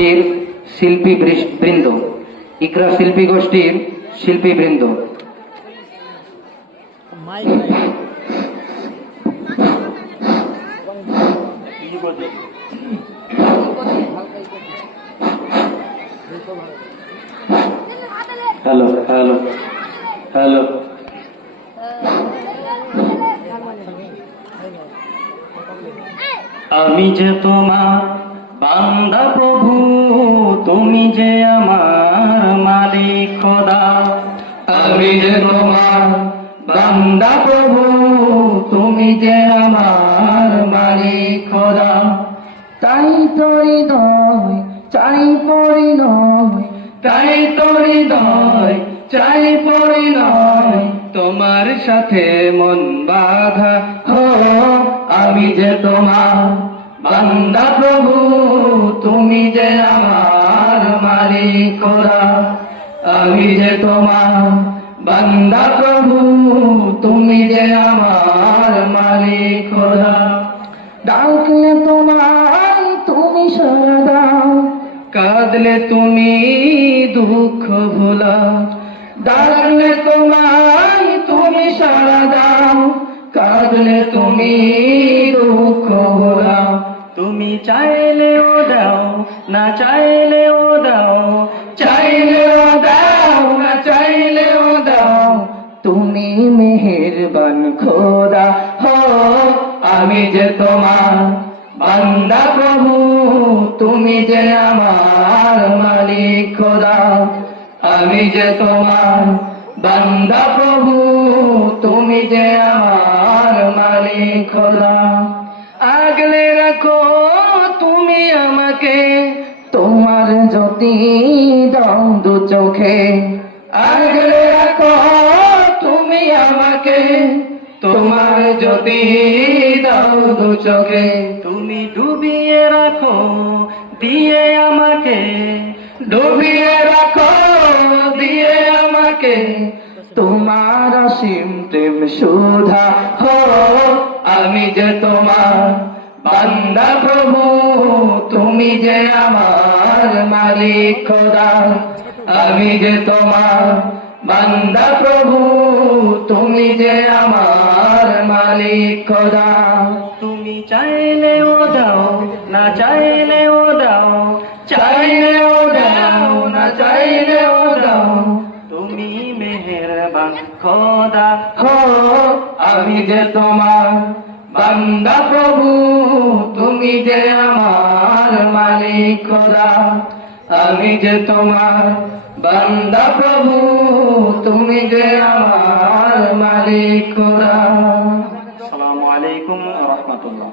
গোষ্ঠীর শিল্পী বৃন্দ, ইকরা শিল্পী গোষ্ঠীর শিল্পী বৃন্দ। Hello hello hello. আমি যে তোমার বান্দা প্রভু, তুমি যে আমার মালিক খোদা। আমি যে তোমার বান্দা প্রভু, তুমি যে আমার মালিক খোদা। তাই তো হৃদয় চাই পরিণয়, তাই তো হৃদয় চাই পরিণয়, তোমার সাথে মন বাঁধা হো। আমি যে তোমার বান্দা প্রভু, তুমি যে আমার মালিক খোদা। আমি যে তোমার বান্দা প্রভু, তুমি যে আমার মালিক খোদা। ডাকলে তোমায় তুমি সাড়া দাও, কাঁদলে তুমি দুঃখ ভোলাও। ডাকলে তোমায় তুমি সাড়া দাও, কাঁদলে তুমি দুঃখ ভোলাও। তুমি চাইলেও দাও, না চাইলেও দাও, চাইলেও দাও, না চাইলেও দাও, তুমি মেহেরবান খোদা হো। আমি যে তোমার বান্দা প্রভু, তুমি যে আমার মালিক খোদা। আমি যে তোমার বান্দা প্রভু, তুমি যে আমার মালিক খোদা। আগলে রাখো তুমি আমাকে, তোমার জ্যোতি দাও দু চোখে। আগলে রাখো তুমি আমাকে, তোমার জ্যোতি দাও দু চোখে। তুমি ডুবিয়ে রাখো দিয়ে আমাকে, ডুবিয়ে রাখো দিয়ে আমাকে, তোমার অসীম প্রেম সুধা হো। আমি যে তোমার বান্দা প্রভু, তুমি যে আমার মালিক খোদা। আমি যে তোমার বান্দা প্রভু, তুমি যে আমার মালিক খোদা। তুমি চাইলেও দাও, না চাইলেও দাও, চাইলেও দাও, না চাইলেও দাও, তুমি মেহেরবান খোদা হো। আমি যে তোমার বান্দা প্রভু, তুমি যে আমার মালিক খোদা। আমি যে তোমার বান্দা প্রভু, তুমি যে আমার মালিক খোদা। আসসালামু আলাইকুম ওয়া রাহমাতুল্লাহ।